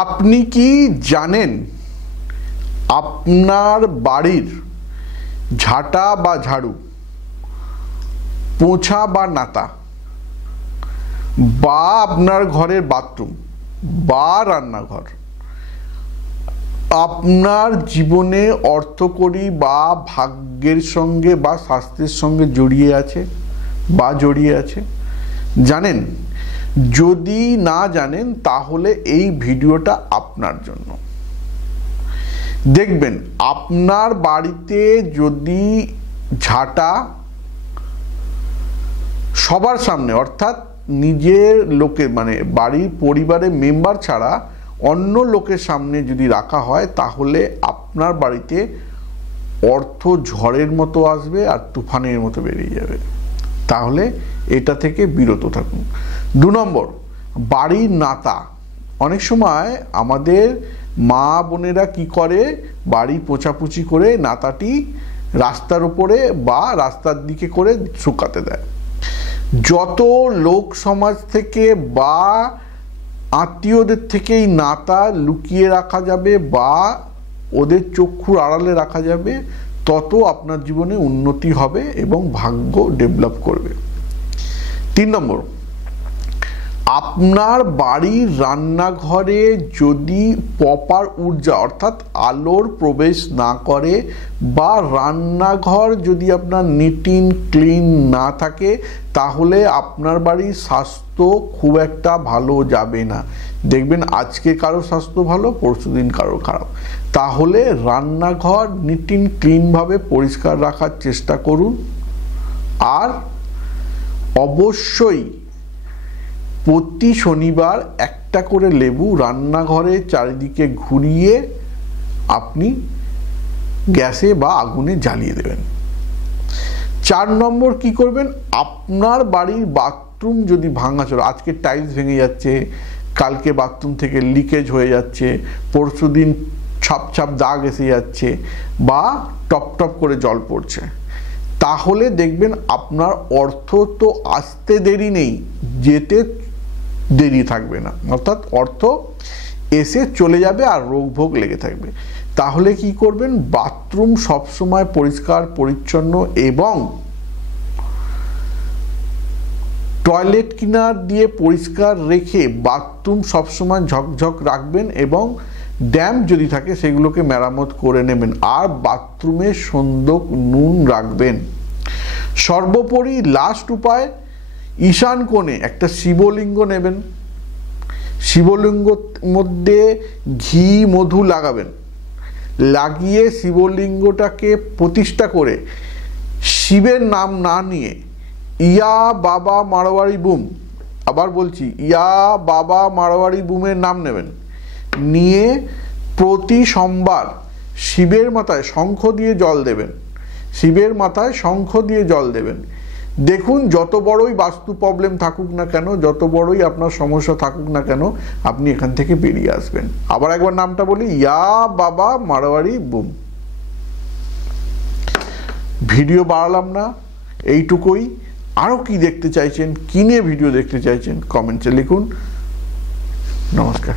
আপনি কি জানেন আপনার বাড়ির ঝাঁটা বা ঝাড়ু, পোছা বা নাতা, বা আপনার ঘরের বাথরুম বা রান্নাঘর আপনার জীবনে অর্থকরী বা ভাগ্যের সঙ্গে বা স্বাস্থ্যের সঙ্গে জড়িয়ে আছে বা জড়িয়ে আছে? জানেন? যদি না জানেন তাহলে এই ভিডিওটা আপনার জন্য। দেখবেন আপনার বাড়িতে যদি ঝাঁটা সবার সামনে, অর্থাৎ নিজের লোকের মানে বাড়ির পরিবারের মেম্বার ছাড়া অন্য লোকের সামনে যদি রাখা হয় তাহলে আপনার বাড়িতে অর্থ ঝড়ের মতো আসবে আর তুফানের মতো বেরিয়ে যাবে। তাহলে এটা থেকে বিরত থাকুন। 2 নম্বর, বাড়ির নাতা। অনেক সময় আমাদের মা বোনেরা কি করে, বাড়ি পোছাপুছি করে নাতাটি রাস্তার উপরে বা রাস্তার দিকে করে শুকাতে দেয়। যত লোক সমাজ থেকে বা আত্মীয়দের থেকে এই নাতা লুকিয়ে রাখা যাবে বা ওদের চক্ষুর আড়ালে রাখা যাবে, তত আপনার জীবনে উন্নতি হবে এবং ভাগ্য ডেভেলপ করবে। 3 নম্বর, আপনার বাড়ির রান্নাঘরে যদি প্রপার ঊর্জা অর্থাৎ আলোর প্রবেশ না করে বা রান্নাঘর যদি আপনার নিট এন্ড ক্লিন না থাকে তাহলে আপনার বাড়ির স্বাস্থ্য খুব একটা ভালো যাবে না। দেখবেন আজকে কারো স্বাস্থ্য ভালো, পরশুদিন কারো খারাপ। তাহলে রান্নাঘর নিট এন্ড ক্লিনভাবে পরিষ্কার রাখার চেষ্টা করুন। আর অবশ্যই প্রতি শনিবার একটা করে লেবু রান্নাঘরের চারিদিকে ঘুরিয়ে আপনি গ্যাসে বা আগুনে জ্বালিয়ে দেবেন। 4 নম্বর কি করবেন, আপনার বাড়ির বাথরুম যদি ভাঙাচোরা, আজকে টাইলস ভেঙে যাচ্ছে, কালকে বাথরুম থেকে লিকেজ হয়ে যাচ্ছে, পরশুদিন ছাপ ছাপ দাগ এসে যাচ্ছে বা টপ টপ করে জল পড়ছে, তাহলে দেখবেন আপনার অর্থ তো আসতে দেরি নেই, যেতে দেরি থাকবে না, অর্থাৎ অর্থ এসে চলে যাবে আর রোগ ভোগ লেগে থাকবে। তাহলে কি করবেন, বাথরুম সবসময় পরিষ্কার পরিচ্ছন্ন এবং টয়লেট কিনার দিয়ে পরিষ্কার রেখে বাথরুম সবসময় ঝকঝক রাখবেন এবং ড্যাম্প যদি থাকে সেগুলোকে মেরামত করে নেবেন। আর বাথরুমে সন্দক নুন রাখবেন। সর্বোপরি লাস্ট উপায়, ঈশান কোণে একটা শিবলিঙ্গ নেবেন, শিবলিঙ্গর মধ্যে ঘি মধু লাগাবেন, লাগিয়ে শিবলিঙ্গটাকে প্রতিষ্ঠা করে শিবের নাম না নিয়ে ইয়া বাবা মারোয়ারি বুম, আবার বলছি ইয়া বাবা মারোয়ারি বুমের নাম নেবেন, নিয়ে প্রতি সোমবার শিবের মাথায় শঙ্খ দিয়ে জল দেবেন, শিবের মাথায় শঙ্খ দিয়ে জল দেবেন। দেখুন যত বড়ই বাস্তু প্রবলেম থাকুক না কেন, যত বড়ই আপনার সমস্যা থাকুক না কেন, আপনি এখান থেকে বেরিয়ে আসবেন। আবার একবার নামটা বলি, ইয়া বাবা মারোয়ারি বুম। ভিডিও বাড়ালাম না, এইটুকুই। আরও কি দেখতে চাইছেন, কি নিয়ে ভিডিও দেখতে চাইছেন কমেন্টে লিখুন। নমস্কার।